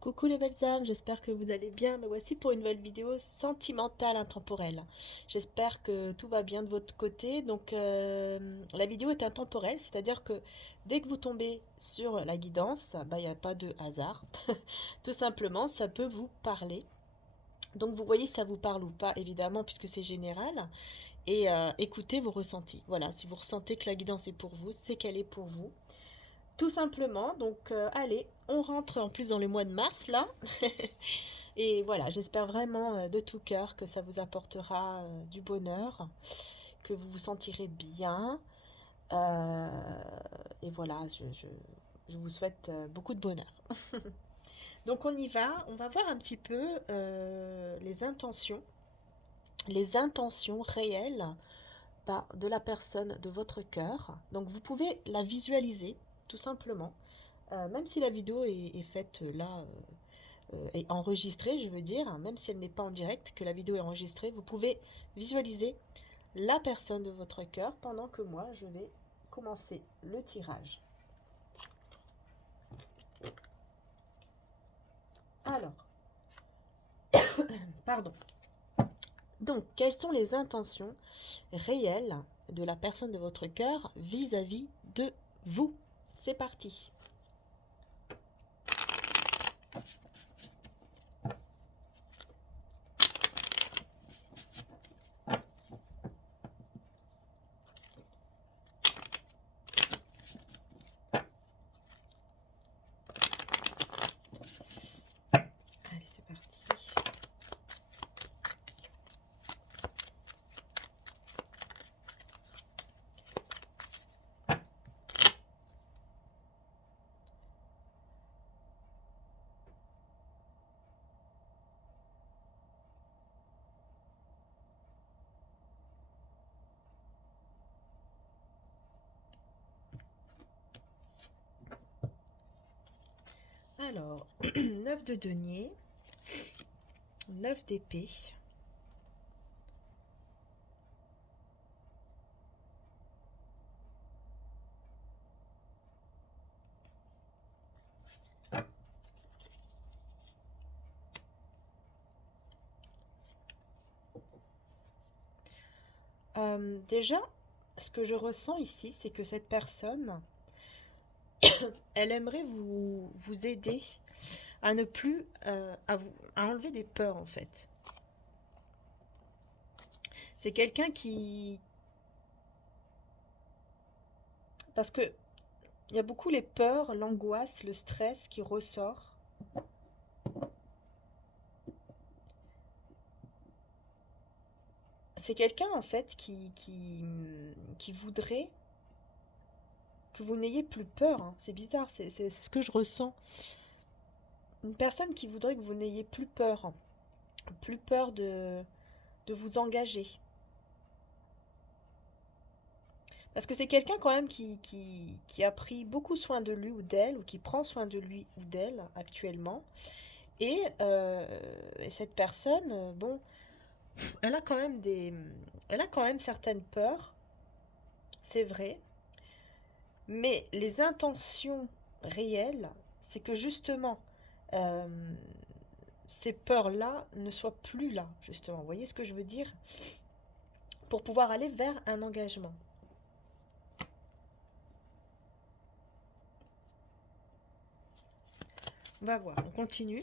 Coucou les belles âmes, j'espère que vous allez bien. Me voici pour une nouvelle vidéo sentimentale intemporelle. J'espère que tout va bien de votre côté. Donc la vidéo est intemporelle, c'est-à-dire que dès que vous tombez sur la guidance, bah, il n'y a pas de hasard. Tout simplement, ça peut vous parler. Donc vous voyez si ça vous parle ou pas, évidemment, puisque c'est général. Et écoutez vos ressentis. Voilà, si vous ressentez que la guidance est pour vous, c'est qu'elle est pour vous. Tout simplement, donc allez, on rentre en plus dans le mois de mars là. Et voilà, j'espère vraiment de tout cœur que ça vous apportera du bonheur, que vous vous sentirez bien. Euh, et voilà, je vous souhaite beaucoup de bonheur. Donc on va voir un petit peu les intentions réelles bah, de la personne de votre cœur. Donc vous pouvez la visualiser, tout simplement. Même si la vidéo est faite là, est enregistrée, je veux dire, hein, même si elle n'est pas en direct, que la vidéo est enregistrée, vous pouvez visualiser la personne de votre cœur pendant que moi, je vais commencer le tirage. Alors, pardon. Donc, quelles sont les intentions réelles de la personne de votre cœur vis-à-vis de vous? C'est parti. Allez, c'est parti. Alors, 9 de denier, 9 d'épée, déjà, ce que je ressens ici, c'est que cette personne, elle aimerait vous aider à ne plus, à enlever des peurs en fait. C'est quelqu'un qui, parce que il y a beaucoup les peurs, l'angoisse, le stress qui ressort. C'est quelqu'un en fait qui voudrait que vous n'ayez plus peur, hein. C'est bizarre, c'est ce que je ressens. Une personne qui voudrait que vous n'ayez plus peur, hein. Plus peur de vous engager. Parce que c'est quelqu'un quand même qui a pris beaucoup soin de lui ou d'elle, ou qui prend soin de lui ou d'elle actuellement. Et cette personne, bon, elle a quand même elle a quand même certaines peurs, c'est vrai. Mais les intentions réelles, c'est que justement, euh, ces peurs-là ne soient plus là, justement. Vous voyez ce que je veux dire? Pour pouvoir aller vers un engagement. On va voir, on continue.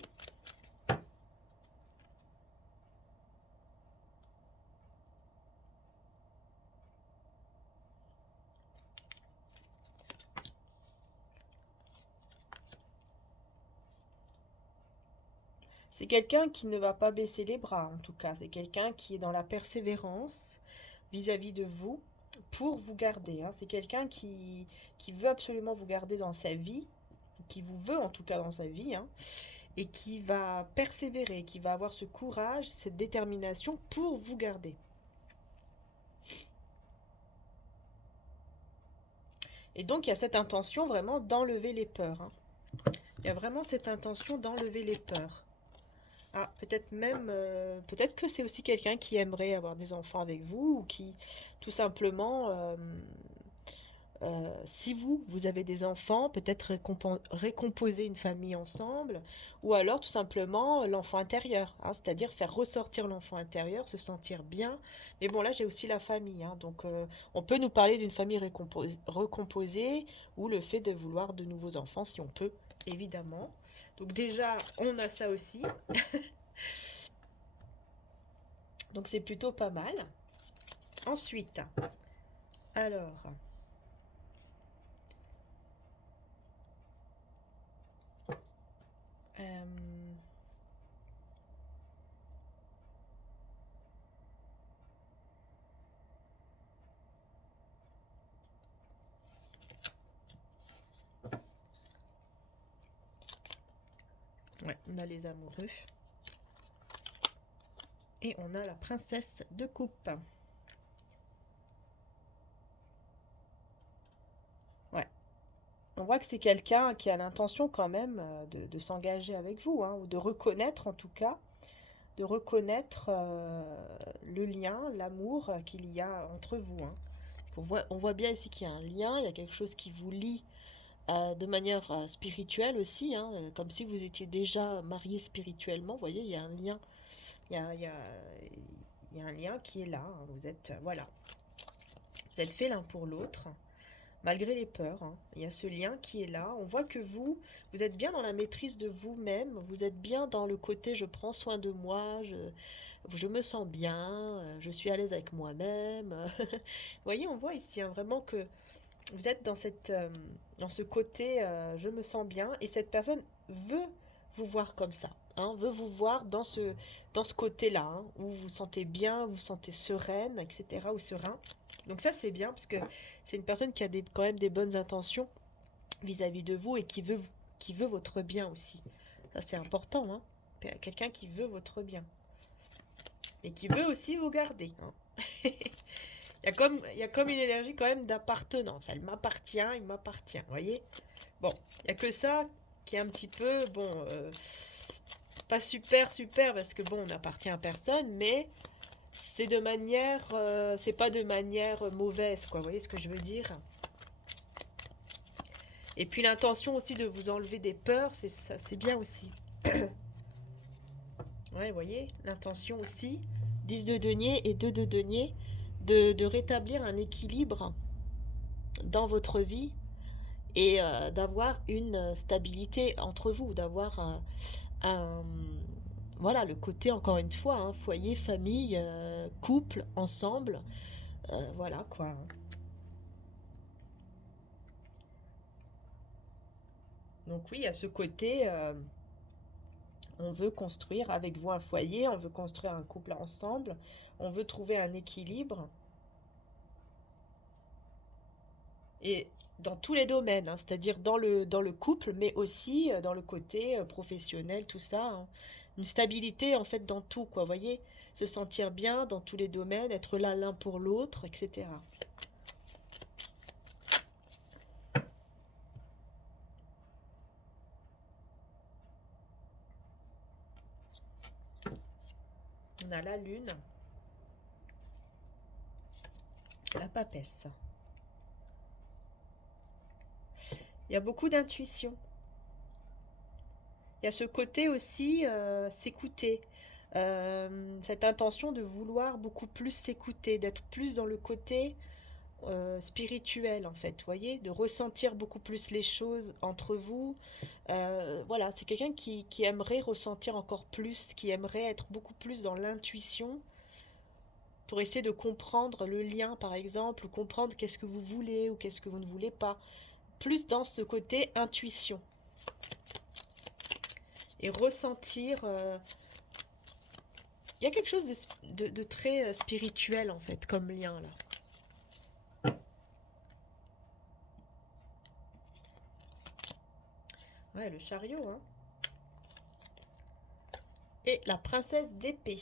C'est quelqu'un qui ne va pas baisser les bras, en tout cas. C'est quelqu'un qui est dans la persévérance vis-à-vis de vous pour vous garder, hein. C'est quelqu'un qui veut absolument vous garder dans sa vie, qui vous veut en tout cas dans sa vie, hein, et qui va persévérer, qui va avoir ce courage, cette détermination pour vous garder. Et donc il y a cette intention vraiment d'enlever les peurs, hein. Il y a vraiment cette intention d'enlever les peurs. Ah, peut-être même, peut-être que c'est aussi quelqu'un qui aimerait avoir des enfants avec vous ou qui, tout simplement, Si vous avez des enfants, peut-être récomposer une famille ensemble, ou alors tout simplement l'enfant intérieur, hein, c'est-à-dire faire ressortir l'enfant intérieur, se sentir bien. Mais bon, là j'ai aussi la famille, hein, donc on peut nous parler d'une famille recomposée, ou le fait de vouloir de nouveaux enfants si on peut, évidemment. Donc déjà, on a ça aussi, donc c'est plutôt pas mal. Ensuite, alors... euh, ouais, on a les amoureux. Et on a la princesse de coupe. Ouais. On voit que c'est quelqu'un qui a l'intention quand même de s'engager avec vous, hein, ou de reconnaître en tout cas, de reconnaître le lien, l'amour qu'il y a entre vous, hein. On voit bien ici qu'il y a un lien, il y a quelque chose qui vous lie de manière spirituelle aussi, hein, comme si vous étiez déjà marié spirituellement. Vous voyez, il y a un lien, il y a, il y a, il y a un lien qui est là, hein. Vous êtes, voilà, vous êtes fait l'un pour l'autre. Malgré les peurs, hein. Il y a ce lien qui est là. On voit que vous êtes bien dans la maîtrise de vous-même, vous êtes bien dans le côté je prends soin de moi, je me sens bien, je suis à l'aise avec moi-même. Vous voyez, on voit ici hein, vraiment que vous êtes dans, dans ce côté je me sens bien et cette personne veut vous voir comme ça, hein, veut vous voir dans ce côté-là, hein, où vous vous sentez bien, vous vous sentez sereine, etc. ou serein. Donc ça c'est bien parce que c'est une personne qui a quand même des bonnes intentions vis-à-vis de vous et qui veut votre bien aussi. Ça c'est important, hein. Quelqu'un qui veut votre bien et qui veut aussi vous garder, hein. Il y a comme une énergie quand même d'appartenance. Elle m'appartient, il m'appartient, vous voyez. Bon, il n'y a que ça qui est un petit peu, bon, pas super, super, parce que bon, on n'appartient à personne, mais c'est de manière, c'est pas de manière mauvaise, quoi, vous voyez ce que je veux dire. Et puis l'intention aussi de vous enlever des peurs, c'est ça, c'est bien aussi. Ouais, vous voyez, l'intention aussi, 10 de denier et 2 de denier, de rétablir un équilibre dans votre vie et d'avoir une stabilité entre vous, d'avoir un, voilà, le côté, encore une fois, hein, foyer, famille, couple, ensemble, voilà quoi. Donc oui, il y a ce côté, on veut construire avec vous un foyer, on veut construire un couple ensemble, on veut trouver un équilibre, et dans tous les domaines, hein, c'est-à-dire dans le couple, mais aussi dans le côté professionnel, tout ça, hein. Une stabilité en fait dans tout, quoi, vous voyez, se sentir bien dans tous les domaines, être là l'un pour l'autre, etc. On a la lune, la papesse. Il y a beaucoup d'intuition. Il y a ce côté aussi, s'écouter. Cette intention de vouloir beaucoup plus s'écouter, d'être plus dans le côté spirituel en fait, vous voyez, de ressentir beaucoup plus les choses entre vous. Voilà, c'est quelqu'un qui aimerait ressentir encore plus, qui aimerait être beaucoup plus dans l'intuition pour essayer de comprendre le lien par exemple, ou comprendre qu'est-ce que vous voulez ou qu'est-ce que vous ne voulez pas. Plus dans ce côté intuition. Et ressentir... il y a quelque chose de très spirituel en fait comme lien là. Ouais, le chariot, hein. Et la princesse d'épée.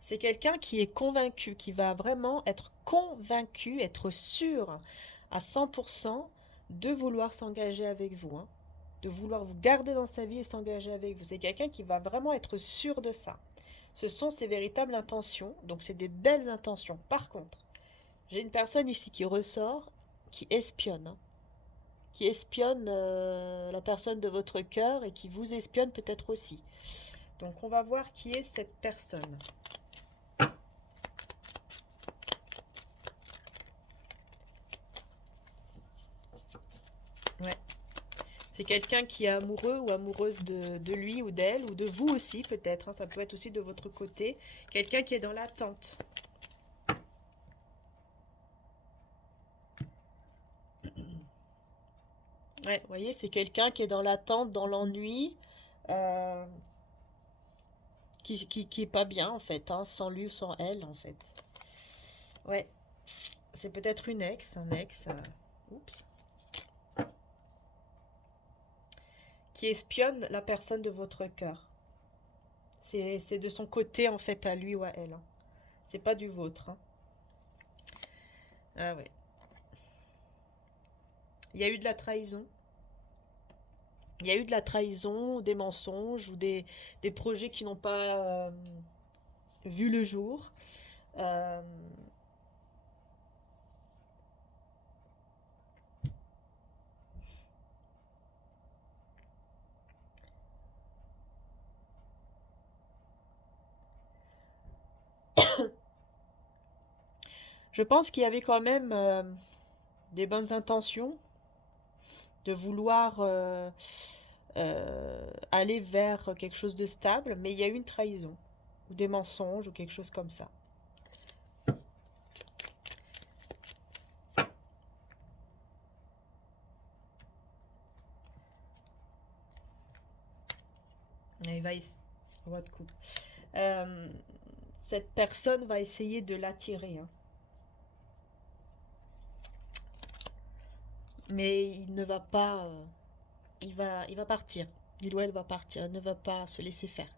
C'est quelqu'un qui est convaincu, qui va vraiment être convaincu, être sûr à 100% de vouloir s'engager avec vous, hein, de vouloir vous garder dans sa vie et s'engager avec vous. C'est quelqu'un qui va vraiment être sûr de ça. Ce sont ses véritables intentions, donc c'est des belles intentions. Par contre, j'ai une personne ici qui ressort, qui espionne, hein, qui espionne la personne de votre cœur et qui vous espionne peut-être aussi. Donc on va voir qui est cette personne. Ouais. C'est quelqu'un qui est amoureux ou amoureuse de lui ou d'elle, ou de vous aussi peut-être, hein, ça peut être aussi de votre côté. Quelqu'un qui est dans l'attente. Ouais, vous voyez, c'est quelqu'un qui est dans l'attente, dans l'ennui, euh, qui est pas bien en fait, hein, sans lui ou sans elle en fait. Ouais, c'est peut-être une ex, un ex, oups, qui espionne la personne de votre cœur. C'est de son côté en fait à lui ou à elle, hein. C'est pas du vôtre, hein. Ah ouais. Il y a eu de la trahison. Il y a eu de la trahison, des mensonges ou des projets qui n'ont pas vu le jour. Euh, je pense qu'il y avait quand même des bonnes intentions de vouloir aller vers quelque chose de stable, mais il y a eu une trahison, ou des mensonges, ou quelque chose comme ça. Et il va Votre coup. Euh, cette personne va essayer de l'attirer, hein. Mais il ne va pas, il va partir. Il ou elle va partir, elle ne va pas se laisser faire.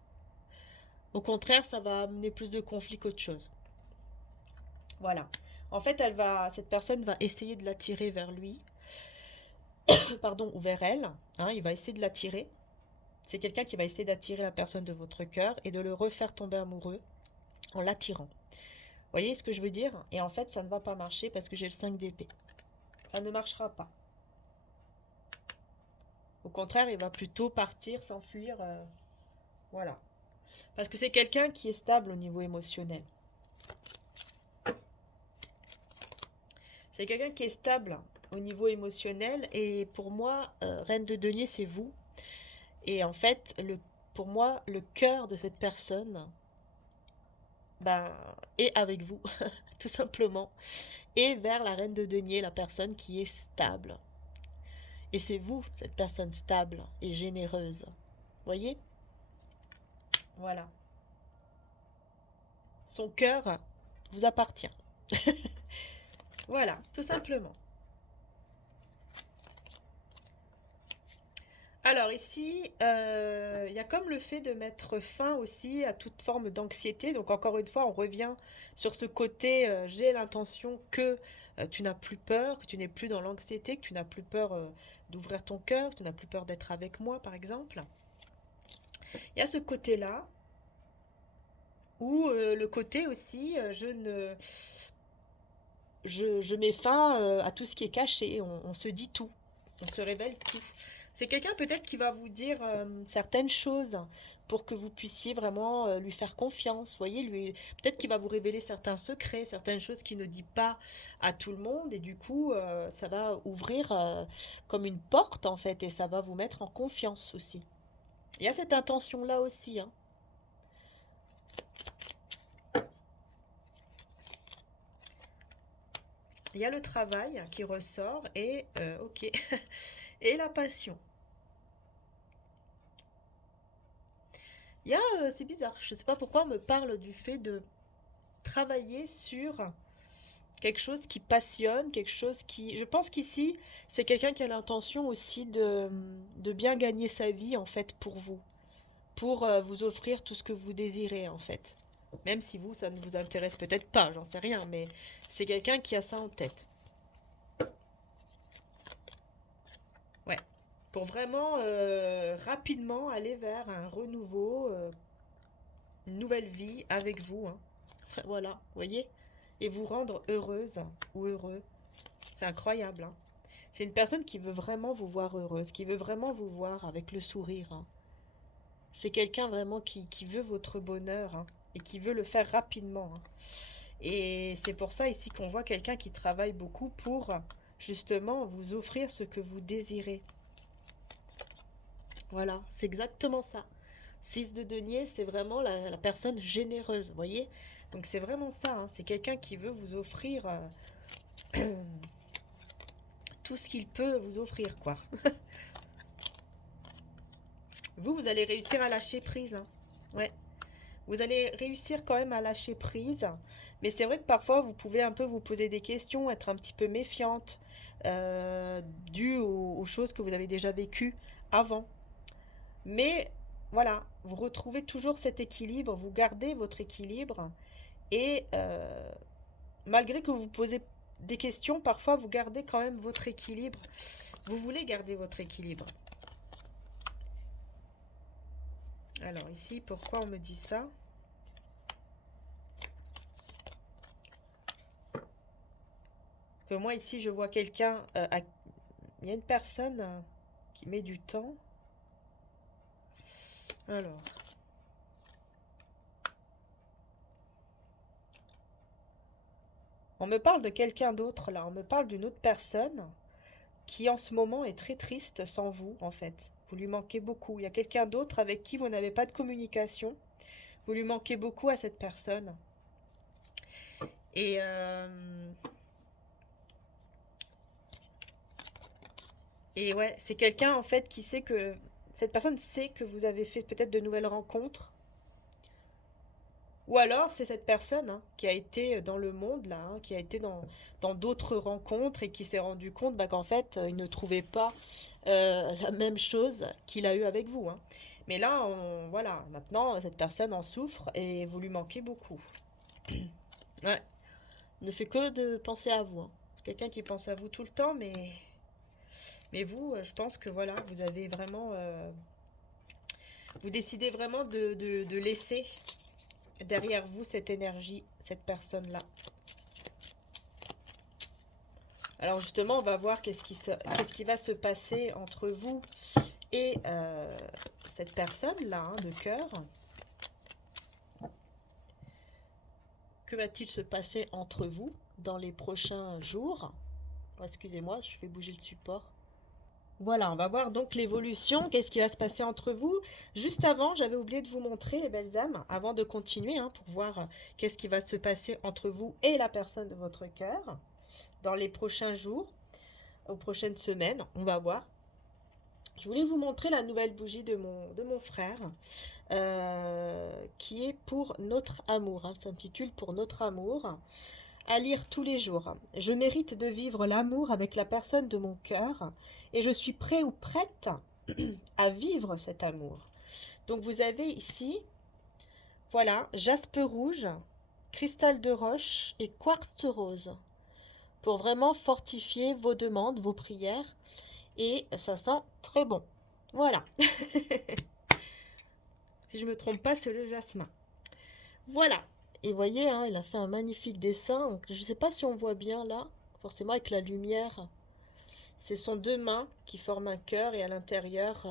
Au contraire, ça va amener plus de conflits qu'autre chose. Voilà. En fait, cette personne va essayer de l'attirer vers lui, pardon, ou vers elle, hein, il va essayer de l'attirer. C'est quelqu'un qui va essayer d'attirer la personne de votre cœur et de le refaire tomber amoureux en l'attirant. Vous voyez ce que je veux dire? Et en fait, ça ne va pas marcher parce que j'ai le 5 d'épée. Ça ne marchera pas. Au contraire, il va plutôt partir, s'enfuir. Voilà. Parce que c'est quelqu'un qui est stable au niveau émotionnel. C'est quelqu'un qui est stable au niveau émotionnel. Et pour moi, Reine de Denier, c'est vous. Et en fait, pour moi, le cœur de cette personne, ben, est avec vous, tout simplement. Et vers la Reine de Denier, la personne qui est stable. Et c'est vous, cette personne stable et généreuse. Voyez? Voilà. Son cœur vous appartient. Voilà, tout simplement. Alors ici, il y a comme le fait de mettre fin aussi à toute forme d'anxiété. Donc encore une fois, on revient sur ce côté, j'ai l'intention que tu n'as plus peur, que tu n'es plus dans l'anxiété, que tu n'as plus peur d'ouvrir ton cœur, que tu n'as plus peur d'être avec moi, par exemple. Il y a ce côté-là, ou le côté aussi, je mets fin à tout ce qui est caché, on se dit tout, on se révèle tout. C'est quelqu'un peut-être qui va vous dire certaines choses pour que vous puissiez vraiment lui faire confiance. Voyez, peut-être qu'il va vous révéler certains secrets, certaines choses qu'il ne dit pas à tout le monde, et du coup, ça va ouvrir comme une porte en fait, et ça va vous mettre en confiance aussi. Il y a cette intention-là aussi, hein. Il y a le travail qui ressort et ok et la passion. Il y a c'est bizarre, je sais pas pourquoi on me parle du fait de travailler sur quelque chose qui passionne, quelque chose qui je pense qu'ici c'est quelqu'un qui a l'intention aussi de bien gagner sa vie en fait pour vous, pour vous offrir tout ce que vous désirez en fait. Même si vous ça ne vous intéresse peut-être pas, j'en sais rien, mais c'est quelqu'un qui a ça en tête. Ouais. Pour vraiment rapidement aller vers un renouveau. une nouvelle vie avec vous, hein. Voilà, vous voyez? Et vous rendre heureuse ou heureux. C'est incroyable, hein. C'est une personne qui veut vraiment vous voir heureuse, qui veut vraiment vous voir avec le sourire, hein. C'est quelqu'un vraiment qui veut votre bonheur, hein, et qui veut le faire rapidement, hein. Et c'est pour ça ici qu'on voit quelqu'un qui travaille beaucoup pour justement vous offrir ce que vous désirez. Voilà, c'est exactement ça. 6 de denier, c'est vraiment la personne généreuse, vous voyez? Donc c'est vraiment ça, hein. C'est quelqu'un qui veut vous offrir tout ce qu'il peut vous offrir, quoi. Vous allez réussir à lâcher prise, hein. Ouais. Vous allez réussir quand même à lâcher prise. Mais c'est vrai que parfois, vous pouvez un peu vous poser des questions, être un petit peu méfiante, dû aux choses que vous avez déjà vécues avant. Mais voilà, vous retrouvez toujours cet équilibre, vous gardez votre équilibre. Et malgré que vous posez des questions, parfois, vous gardez quand même votre équilibre. Vous voulez garder votre équilibre. Alors ici, pourquoi on me dit ça? Que moi ici, je vois quelqu'un, il y a une personne qui met du temps. Alors, on me parle de quelqu'un d'autre là, on me parle d'une autre personne qui en ce moment est très triste sans vous en fait. Vous lui manquez beaucoup. Il y a quelqu'un d'autre avec qui vous n'avez pas de communication. Vous lui manquez beaucoup à cette personne. Et ouais, c'est quelqu'un en fait qui sait que... Cette personne sait que vous avez fait peut-être de nouvelles rencontres. Ou alors c'est cette personne, hein, qui a été dans le monde là, hein, qui a été dans d'autres rencontres et qui s'est rendu compte, bah, qu'en fait il ne trouvait pas la même chose qu'il a eu avec vous, hein. Mais là, voilà, maintenant cette personne en souffre et vous lui manquez beaucoup. Ouais, ne fait que de penser à vous, hein. Quelqu'un qui pense à vous tout le temps, mais vous, je pense que voilà, vous avez vraiment, vous décidez vraiment de laisser derrière vous cette énergie, cette personne-là. Alors justement, on va voir qu'est-ce qui va se passer entre vous et cette personne-là, hein, de cœur. Que va-t-il se passer entre vous dans les prochains jours? Oh, excusez-moi, je fais bouger le support. Voilà, on va voir donc l'évolution, qu'est-ce qui va se passer entre vous. Juste avant, j'avais oublié de vous montrer les belles âmes, avant de continuer, hein, pour voir qu'est-ce qui va se passer entre vous et la personne de votre cœur dans les prochains jours, aux prochaines semaines, on va voir. Je voulais vous montrer la nouvelle bougie de mon frère, qui est pour notre amour, hein, s'intitule pour notre amour. À lire tous les jours. Je mérite de vivre l'amour avec la personne de mon cœur et je suis prêt ou prête à vivre cet amour. Donc vous avez ici, voilà, jaspe rouge, cristal de roche et quartz rose pour vraiment fortifier vos demandes, vos prières, et ça sent très bon. Voilà. Si je ne me trompe pas, c'est le jasmin. Voilà. Et vous voyez, hein, il a fait un magnifique dessin. Donc, je ne sais pas si on voit bien là, forcément avec la lumière. Ce sont deux mains qui forment un cœur et à l'intérieur,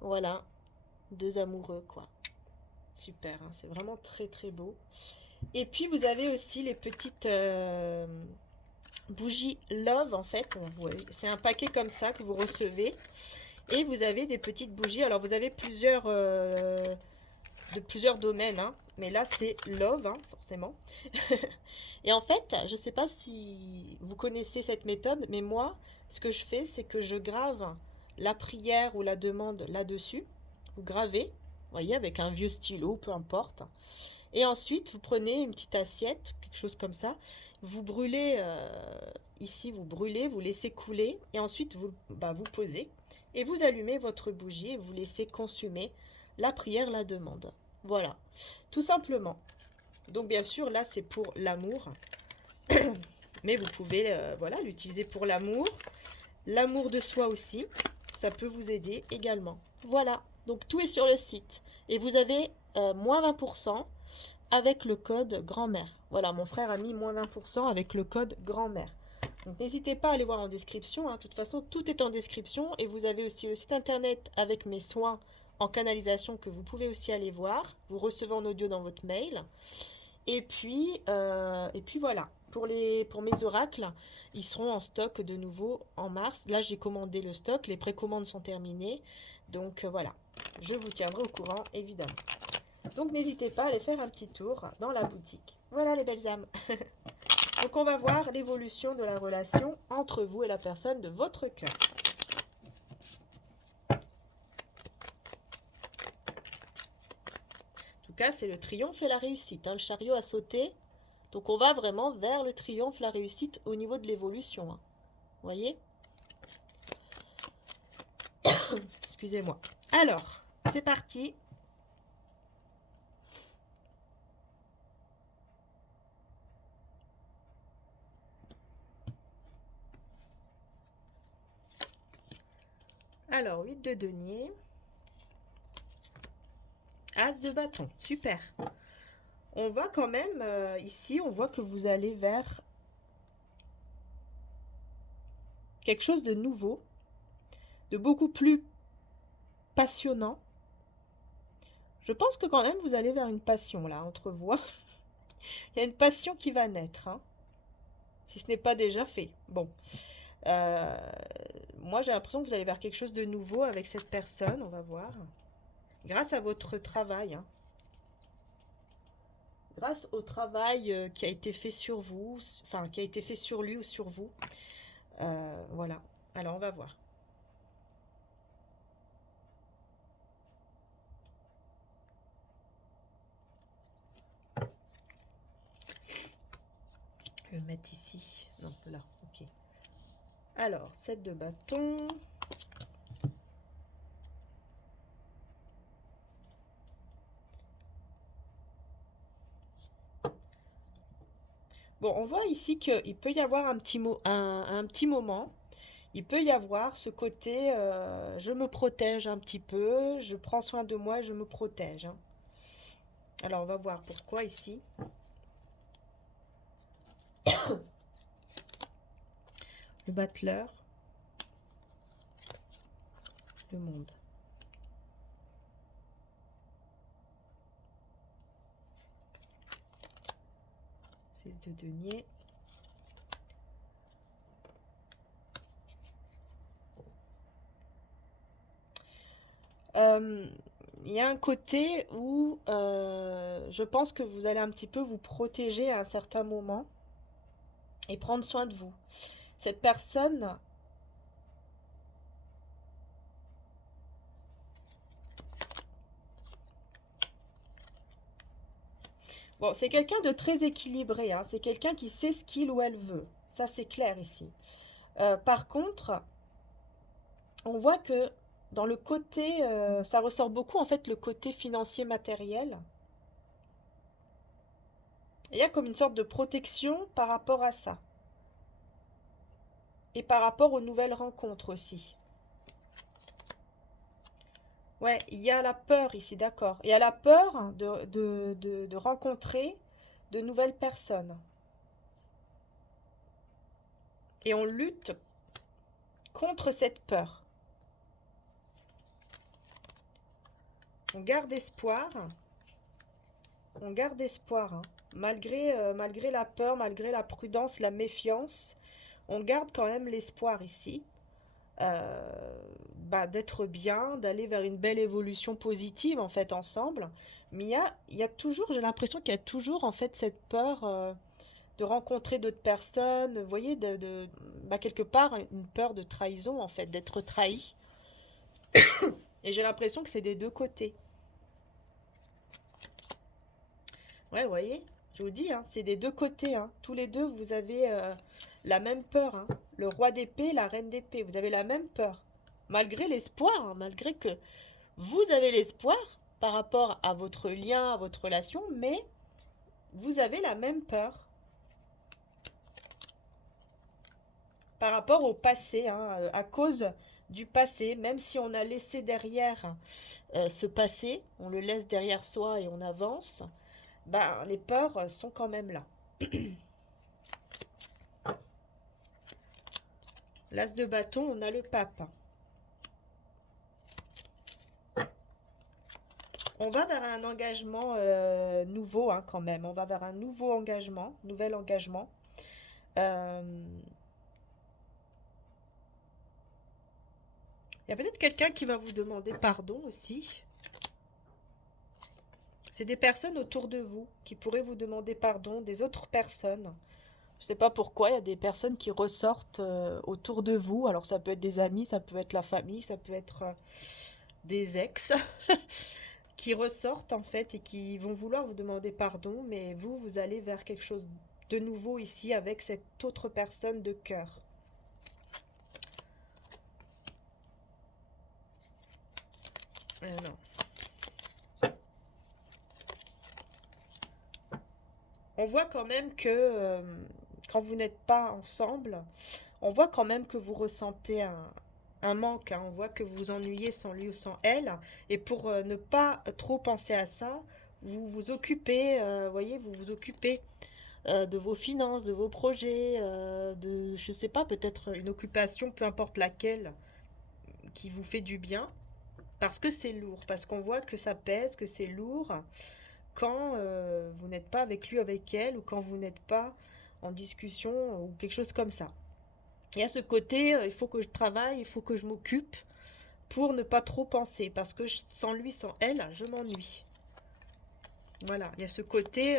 voilà, deux amoureux, quoi. Super, hein, c'est vraiment très très beau. Et puis vous avez aussi les petites bougies Love en fait. C'est un paquet comme ça que vous recevez. Et vous avez des petites bougies. Alors vous avez plusieurs domaines, hein. Mais là c'est Love, hein, forcément. Et en fait, je ne sais pas si vous connaissez cette méthode, mais moi, ce que je fais, c'est que je grave la prière ou la demande là-dessus. Vous gravez, vous voyez, avec un vieux stylo, peu importe. Et ensuite, vous prenez une petite assiette, quelque chose comme ça. Vous brûlez, ici, vous brûlez, vous laissez couler. Et ensuite, vous posez. Et vous allumez votre bougie et vous laissez consumer la prière, la demande. Voilà, tout simplement. Donc bien sûr, là, c'est pour l'amour. Mais vous pouvez voilà, l'utiliser pour l'amour. L'amour de soi aussi. Ça peut vous aider également. Voilà, donc tout est sur le site. Et vous avez moins 20% avec le code grand-mère. Voilà, mon frère a mis moins 20% avec le code grand-mère. Donc n'hésitez pas à aller voir en description, hein. De toute façon, tout est en description. Et vous avez aussi le site internet avec mes soins en canalisation que vous pouvez aussi aller voir. Vous recevez en audio dans votre mail. Et puis voilà. Pour mes oracles, ils seront en stock de nouveau en mars. Là, j'ai commandé le stock. Les précommandes sont terminées. Donc voilà. Je vous tiendrai au courant, évidemment. Donc n'hésitez pas à aller faire un petit tour dans la boutique. Voilà les belles âmes. Donc on va voir l'évolution de la relation entre vous et la personne de votre cœur. En tout cas, c'est le triomphe et la réussite, hein. Le chariot a sauté. Donc on va vraiment vers le triomphe, la réussite au niveau de l'évolution, hein. Vous voyez? Excusez-moi. Alors, c'est parti. Alors, 8 de denier. As de bâton, super. On va quand même, ici, on voit que vous allez vers quelque chose de nouveau, de beaucoup plus passionnant. Je pense que quand même, vous allez vers une passion, là, entre vous. Il y a une passion qui va naître, hein, si ce n'est pas déjà fait. Bon. Euh, Moi, j'ai l'impression que vous allez vers quelque chose de nouveau avec cette personne, on va voir. Grâce à votre travail, hein. Grâce au travail qui a été fait sur vous, enfin, qui a été fait sur lui ou sur vous. Voilà. Alors, on va voir. Je vais le mettre ici. Non, là, ok. Alors, 7 de bâton. Bon, on voit ici qu'il peut y avoir un petit moment. Il peut y avoir ce côté, je me protège un petit peu, je prends soin de moi, je me protège, hein. Alors, on va voir pourquoi ici. Le battleur. Le monde. De denier. Il y a un côté où je pense que vous allez un petit peu vous protéger à un certain moment et prendre soin de vous. Cette personne, bon, c'est quelqu'un de très équilibré, hein. C'est quelqu'un qui sait ce qu'il ou elle veut. Ça, c'est clair ici. Par contre, on voit que dans le côté, ça ressort beaucoup en fait le côté financier matériel. Il y a comme une sorte de protection par rapport à ça. Et par rapport aux nouvelles rencontres aussi. Ouais, il y a la peur ici, d'accord. Il y a la peur de rencontrer de nouvelles personnes. Et on lutte contre cette peur. On garde espoir. On garde espoir, hein. Malgré la peur, malgré la prudence, la méfiance, on garde quand même l'espoir ici. D'être bien, d'aller vers une belle évolution positive en fait ensemble. Mais il y a toujours, j'ai l'impression qu'il y a toujours en fait cette peur de rencontrer d'autres personnes, vous voyez, quelque part une peur de trahison en fait, d'être trahi. Et j'ai l'impression que c'est des deux côtés. Ouais, vous voyez, je vous dis, hein, c'est des deux côtés, hein. Tous les deux, vous avez la même peur, hein. Le roi d'épée, la reine d'épée, vous avez la même peur. Malgré l'espoir, hein, malgré que vous avez l'espoir par rapport à votre lien, à votre relation, mais vous avez la même peur par rapport au passé, hein, à cause du passé, même si on a laissé derrière ce passé, on le laisse derrière soi et on avance, ben, les peurs sont quand même là. L'as de bâton, on a le pape. On va vers un engagement nouveau hein, quand même. On va vers un nouveau engagement, nouvel engagement. Euh, Il y a peut-être quelqu'un qui va vous demander pardon aussi. C'est des personnes autour de vous qui pourraient vous demander pardon, des autres personnes. Je ne sais pas pourquoi, il y a des personnes qui ressortent autour de vous. Alors ça peut être des amis, ça peut être la famille, ça peut être des ex qui ressortent en fait et qui vont vouloir vous demander pardon, mais vous, vous allez vers quelque chose de nouveau ici avec cette autre personne de cœur. Non. On voit quand même que quand vous n'êtes pas ensemble, on voit quand même que vous ressentez un manque, hein. On voit que vous vous ennuyez sans lui ou sans elle. Et pour ne pas trop penser à ça, vous vous occupez, voyez, vous vous occupez de vos finances, de vos projets, de, je sais pas, peut-être une occupation, peu importe laquelle, qui vous fait du bien. Parce que c'est lourd, parce qu'on voit que ça pèse, que c'est lourd quand vous n'êtes pas avec lui, avec elle, ou quand vous n'êtes pas en discussion, ou quelque chose comme ça. Il y a ce côté, il faut que je travaille, il faut que je m'occupe pour ne pas trop penser, parce que sans lui, sans elle, je m'ennuie. Voilà, il y a ce côté,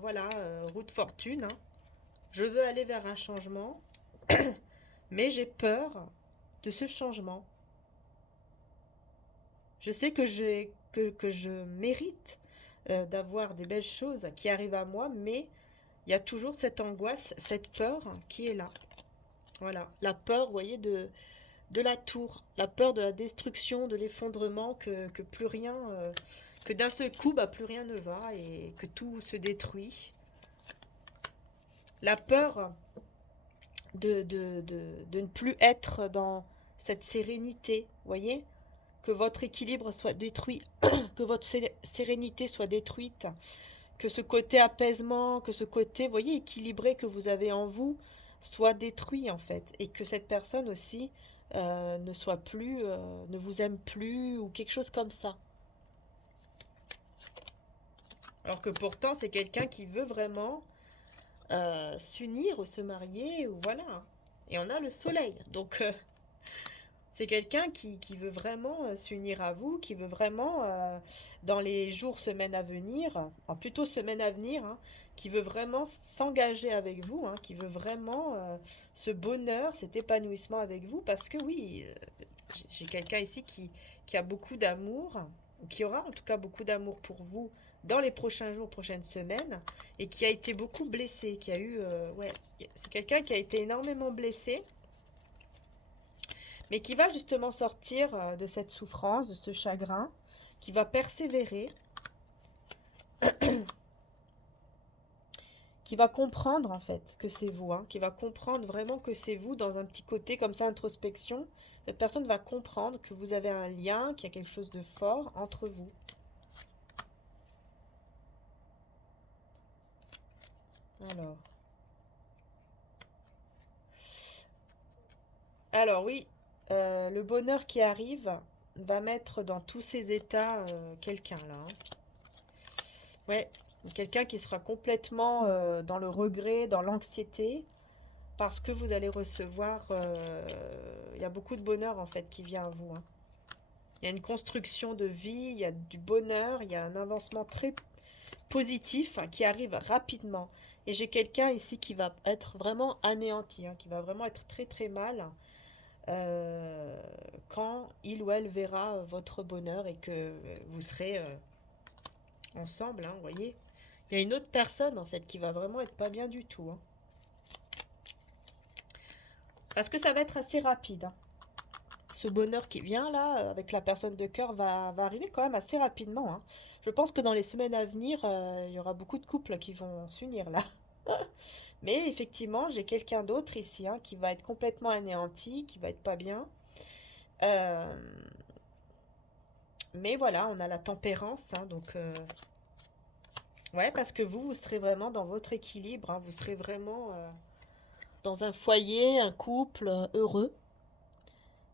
voilà, roue de fortune, hein. Je veux aller vers un changement, mais j'ai peur de ce changement. Je sais que je mérite d'avoir des belles choses qui arrivent à moi, mais il y a toujours cette angoisse, cette peur qui est là. Voilà, la peur, vous voyez, de la tour, la peur de la destruction, de l'effondrement, que plus rien, que d'un seul coup, bah, plus rien ne va et que tout se détruit. La peur de ne plus être dans cette sérénité, vous voyez, que votre équilibre soit détruit, que votre sérénité soit détruite, que ce côté apaisement, que ce côté, vous voyez, équilibré que vous avez en vous soit détruit en fait, et que cette personne aussi ne soit plus, ne vous aime plus ou quelque chose comme ça. Alors que pourtant c'est quelqu'un qui veut vraiment s'unir ou se marier ou voilà. Et on a le soleil, donc c'est quelqu'un qui veut vraiment s'unir à vous, qui veut vraiment, dans les jours, semaines à venir, enfin plutôt semaines à venir, hein, qui veut vraiment s'engager avec vous, hein, qui veut vraiment ce bonheur, cet épanouissement avec vous, parce que oui, j'ai quelqu'un ici qui a beaucoup d'amour, ou qui aura en tout cas beaucoup d'amour pour vous dans les prochains jours, prochaines semaines, et qui a été beaucoup blessé, qui a eu, ouais, c'est quelqu'un qui a été énormément blessé mais qui va justement sortir de cette souffrance, de ce chagrin, qui va persévérer, qui va comprendre en fait que c'est vous, hein, qui va comprendre vraiment que c'est vous dans un petit côté comme ça, introspection. Cette personne va comprendre que vous avez un lien, qu'il y a quelque chose de fort entre vous. Alors, alors oui, le bonheur qui arrive va mettre dans tous ces états quelqu'un là, hein. Ouais, quelqu'un qui sera complètement dans le regret, dans l'anxiété, parce que vous allez recevoir, il y a beaucoup de bonheur en fait qui vient à vous, hein. Il y a une construction de vie, il y a du bonheur, il y a un avancement très positif hein, qui arrive rapidement. Et j'ai quelqu'un ici qui va être vraiment anéanti, hein, qui va vraiment être très très mal euh, quand il ou elle verra votre bonheur et que vous serez ensemble, hein, vous voyez. Il y a une autre personne en fait qui va vraiment être pas bien du tout, hein. Parce que ça va être assez rapide, hein. Ce bonheur qui vient là, avec la personne de cœur, va arriver quand même assez rapidement, hein. Je pense que dans les semaines à venir, il y aura beaucoup de couples qui vont s'unir là. Mais effectivement, j'ai quelqu'un d'autre ici hein, qui va être complètement anéanti, qui va être pas bien. Euh, mais voilà, on a la tempérance, hein, donc ouais, parce que vous serez vraiment dans votre équilibre, hein, vous serez vraiment dans un foyer, un couple heureux,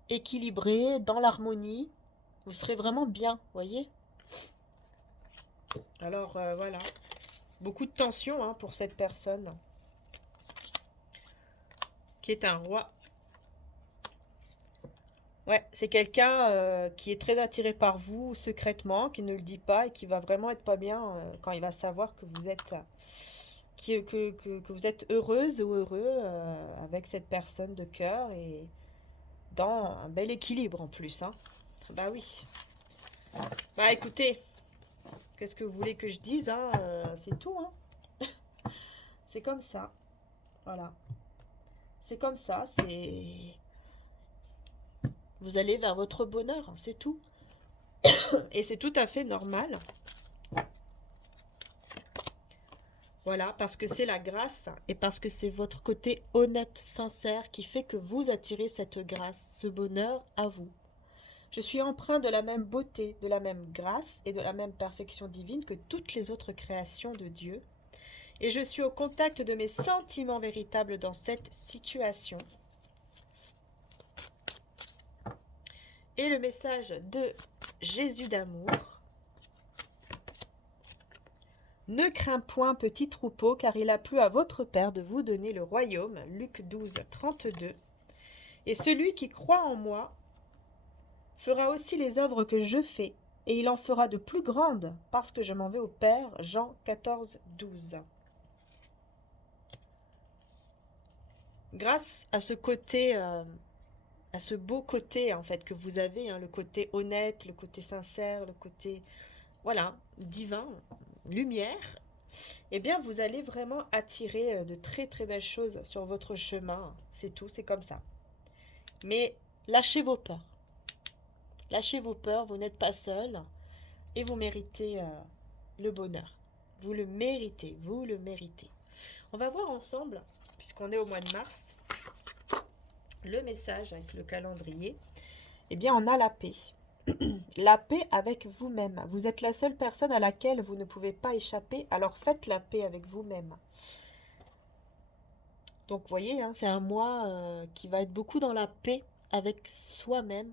équilibré, dans l'harmonie. Vous serez vraiment bien, voyez? Alors voilà, beaucoup de tension hein, pour cette personne qui est un roi. Ouais, c'est quelqu'un qui est très attiré par vous secrètement, qui ne le dit pas et qui va vraiment être pas bien quand il va savoir que vous êtes que vous êtes heureuse ou heureux avec cette personne de cœur et dans un bel équilibre en plus, hein. Bah oui. Bah écoutez, qu'est-ce que vous voulez que je dise, hein, c'est tout, hein. C'est comme ça. Voilà. C'est comme ça, c'est... Vous allez vers votre bonheur, c'est tout. Et c'est tout à fait normal. Voilà, parce que c'est la grâce et parce que c'est votre côté honnête, sincère qui fait que vous attirez cette grâce, ce bonheur à vous. Je suis empreint de la même beauté, de la même grâce et de la même perfection divine que toutes les autres créations de Dieu. Et je suis au contact de mes sentiments véritables dans cette situation. Et le message de Jésus d'amour. Ne crains point, petit troupeau, car il a plu à votre Père de vous donner le royaume. Luc 12, 32. Et celui qui croit en moi fera aussi les œuvres que je fais, et il en fera de plus grandes, parce que je m'en vais au Père. Jean 14, 12. Grâce à ce côté, à ce beau côté en fait que vous avez, hein, le côté honnête, le côté sincère, le côté, voilà, divin, lumière, eh bien vous allez vraiment attirer de très très belles choses sur votre chemin. C'est tout, c'est comme ça. Mais lâchez vos peurs. Lâchez vos peurs, vous n'êtes pas seul et vous méritez le bonheur. Vous le méritez, vous le méritez. On va voir ensemble, puisqu'on est au mois de mars, le message avec le calendrier. Eh bien, on a la paix. La paix avec vous-même. Vous êtes la seule personne à laquelle vous ne pouvez pas échapper, alors faites la paix avec vous-même. Donc, vous voyez, hein, c'est un mois qui va être beaucoup dans la paix avec soi-même.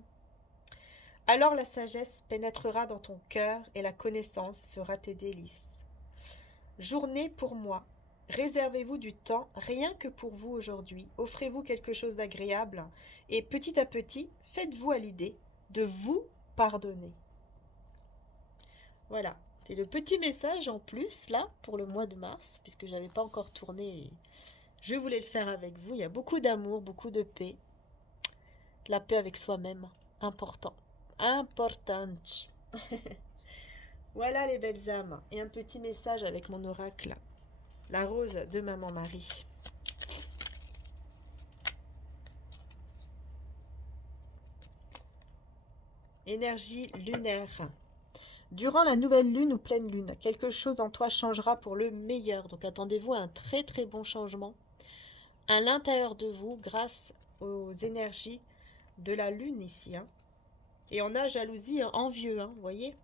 Alors la sagesse pénétrera dans ton cœur et la connaissance fera tes délices. Journée pour moi. Réservez-vous du temps rien que pour vous aujourd'hui. Offrez-vous quelque chose d'agréable et petit à petit, faites-vous à l'idée de vous pardonner. Voilà, c'est le petit message en plus là pour le mois de mars, puisque je n'avais pas encore tourné et je voulais le faire avec vous. Il y a beaucoup d'amour, beaucoup de paix. La paix avec soi-même, important. Important. Voilà les belles âmes. Et un petit message avec mon oracle. La rose de Maman Marie. Énergie lunaire. Durant la nouvelle lune ou pleine lune, quelque chose en toi changera pour le meilleur. Donc attendez-vous à un très très bon changement à l'intérieur de vous grâce aux énergies de la lune ici. Hein. Et on a jalousie envieux, hein, vous voyez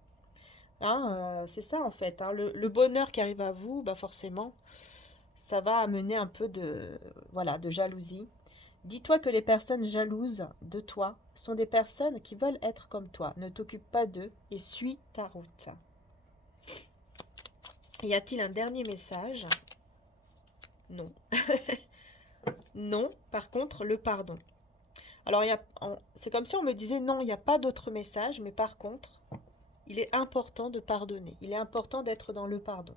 hein, c'est ça en fait. Hein. Le bonheur qui arrive à vous, bah forcément, ça va amener un peu de, voilà, de jalousie. Dis-toi que les personnes jalouses de toi sont des personnes qui veulent être comme toi. Ne t'occupe pas d'eux et suis ta route. Y a-t-il un dernier message? Non. Non, par contre, le pardon. Alors, c'est comme si on me disait non, il n'y a pas d'autre message, mais par contre, il est important de pardonner. Il est important d'être dans le pardon.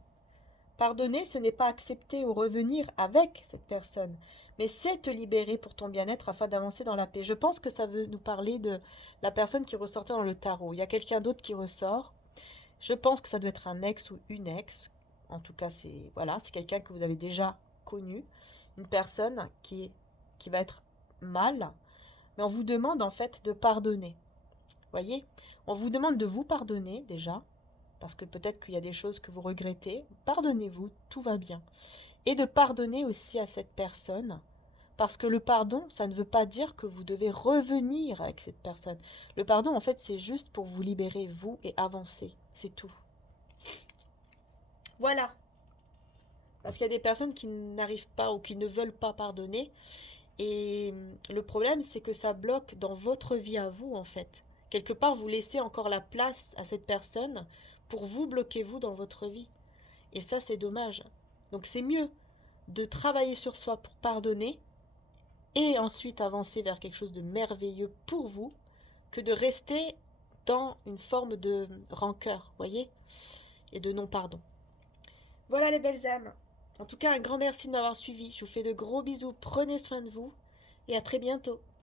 Pardonner, ce n'est pas accepter ou revenir avec cette personne, mais c'est te libérer pour ton bien-être afin d'avancer dans la paix. Je pense que ça veut nous parler de la personne qui ressortait dans le tarot. Il y a quelqu'un d'autre qui ressort. Je pense que ça doit être un ex ou une ex. En tout cas, c'est voilà, c'est quelqu'un que vous avez déjà connu. Une personne qui va être mal. Mais on vous demande en fait de pardonner. Voyez? On vous demande de vous pardonner déjà. Parce que peut-être qu'il y a des choses que vous regrettez. Pardonnez-vous, tout va bien. Et de pardonner aussi à cette personne Parce que le pardon, ça ne veut pas dire que vous devez revenir avec cette personne. Le pardon, en fait, c'est juste pour vous libérer, vous, et avancer. C'est tout. Voilà. Parce qu'il y a des personnes qui n'arrivent pas ou qui ne veulent pas pardonner. Et le problème, c'est que ça bloque dans votre vie à vous, en fait. Quelque part, vous laissez encore la place à cette personne pour vous bloquer, vous, dans votre vie. Et ça, c'est dommage. Donc, c'est mieux de travailler sur soi pour pardonner et ensuite avancer vers quelque chose de merveilleux pour vous que de rester dans une forme de rancœur, voyez, et de non-pardon. Voilà les belles âmes. En tout cas, un grand merci de m'avoir suivi. Je vous fais de gros bisous, prenez soin de vous et à très bientôt.